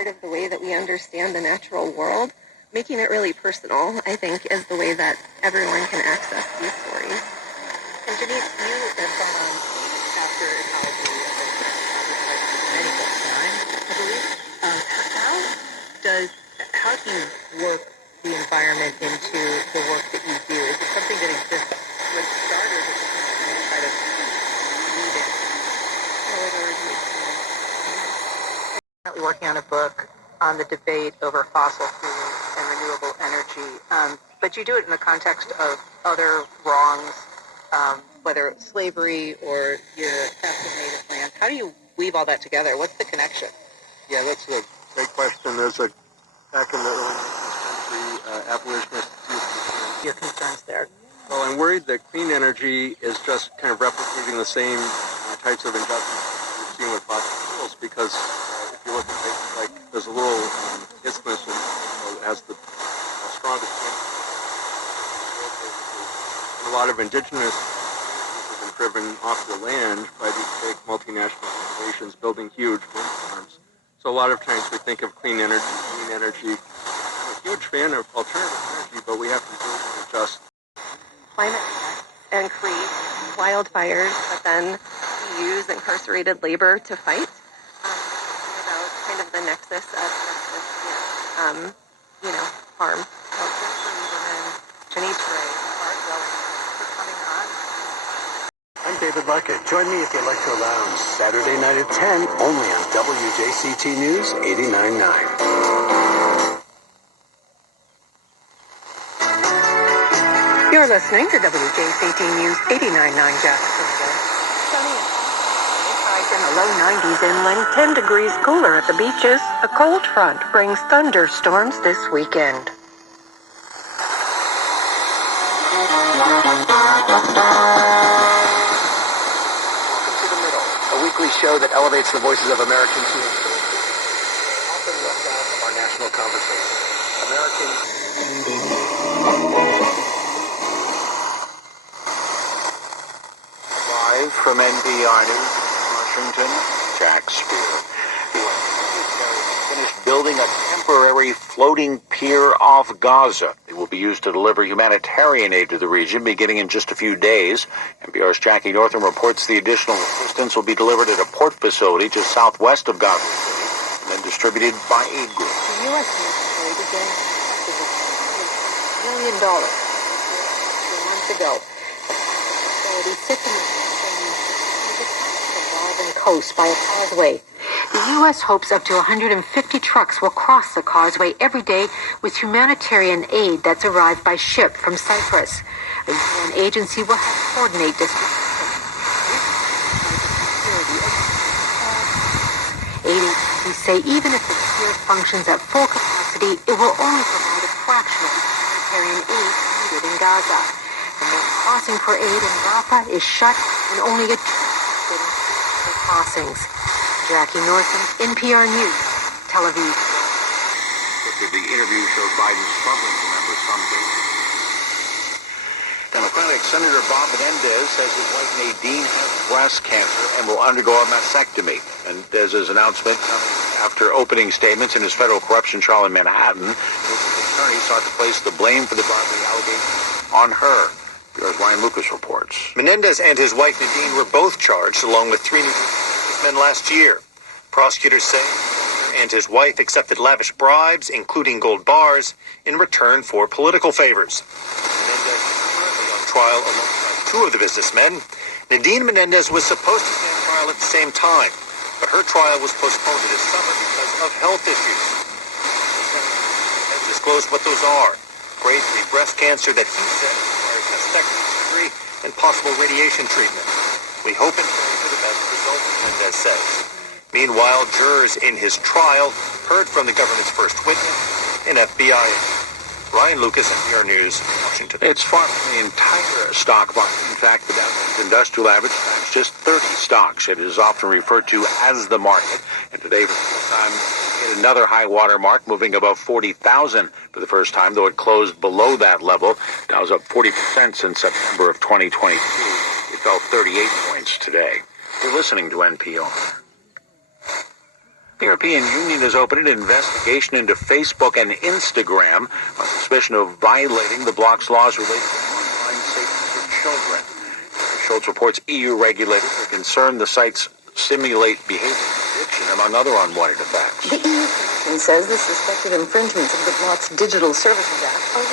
part of the way that we understand the natural world. Making it really personal, I think, is the way that everyone can access these stories. And Janice, you have gone on after ecology many books, I believe. How do you work the environment into the work that you do? Is it something that exists when it started, or is it something you try to weave in? I'm currently working on a book on the debate over fossil fuels and renewable energy, but you do it in the context of other wrongs, whether it's slavery or your theft of native land. How do you weave all that together? What's the connection? Yeah, that's a great question. Back in the early 19th century, abolitionists Your concerns there. Well, I'm worried that clean energy is just kind of replicating the same types of injustices we've seen with fossil fuels, because if you look at places like, there's a little isthmus that has the strongest wind. A lot of indigenous have been driven off the land by these big multinational corporations building huge wind farms. So a lot of times we think of clean energy. I'm a huge fan of alternative energy, but we have to really adjust. Climate and create wildfires, but then use incarcerated labor to fight. About kind of the nexus of harm. Janice Ray, Art Welling, for coming on. I'm David Luckett. Join me at the Electro Lounge Saturday night at 10, only on WJCT News 89.9. You're listening to WJCT News 89.9 Jacksonville. Sunny and highs in the low 90s inland, 10 degrees cooler at the beaches. A cold front brings thunderstorms this weekend. Show that elevates the voices of Americans who are often left out of our national conversation. Live from NPR News in Washington, Jack Spear. Finished building a temporary floating pier off Gaza. It will be used to deliver humanitarian aid to the region beginning in just a few days. NPR's Jackie Northam reports the additional assistance will be delivered at a port facility just southwest of Gaza City and then distributed by aid groups. The U.S. military began $1 million a month ago. The facility sits in the Malvern coast by a causeway. The U.S. hopes up to 150 trucks will cross the causeway every day with humanitarian aid that's arrived by ship from Cyprus. The UN agency will help coordinate distribution. Aid agencies say even if the pier functions at full capacity, it will only provide a fraction of the humanitarian aid needed in Gaza. The main crossing for aid in Rafah is shut, and only a truck getting through the crossings. Jackie Northam, NPR News, Tel Aviv. The interview showed Biden struggling to remember some dates. Democratic Senator Bob Menendez says his wife Nadine has breast cancer and will undergo a mastectomy. Menendez's announcement comes after opening statements in his federal corruption trial in Manhattan, which his attorney sought to place the blame for the bribery allegations on her. Here's Ryan Lucas reports. Menendez and his wife Nadine were both charged along with 3 new men last year. Prosecutors say he and his wife accepted lavish bribes, including gold bars, in return for political favors. Menendez is currently on trial alongside 2 of the businessmen. Nadine Menendez was supposed to stand trial at the same time, but her trial was postponed this summer because of health issues. Menendez has disclosed what those are: grade 3 breast cancer that he said requires mastectomy surgery and possible radiation treatment. We hope and pray for the best results, Menendez says. Meanwhile, jurors in his trial heard from the government's first witness, an FBI agent. Ryan Lucas, NPR News, Washington. It's far from the entire stock market. In fact, the Dow Jones Industrial Average tracks just 30 stocks. It is often referred to as the market. And today, for the first time, hit another high water mark, moving above 40,000 for the first time, though it closed below that level. Dow's up 40% since September of 2022. It fell 38 points today. You're listening to NPR. The European Union has opened an investigation into Facebook and Instagram on suspicion of violating the bloc's laws related to online safety for children. Schultz reports EU regulators are concerned the sites simulate behavior addiction, among other unwanted effects. The EU Commission says the suspected infringements of the bloc's Digital Services Act are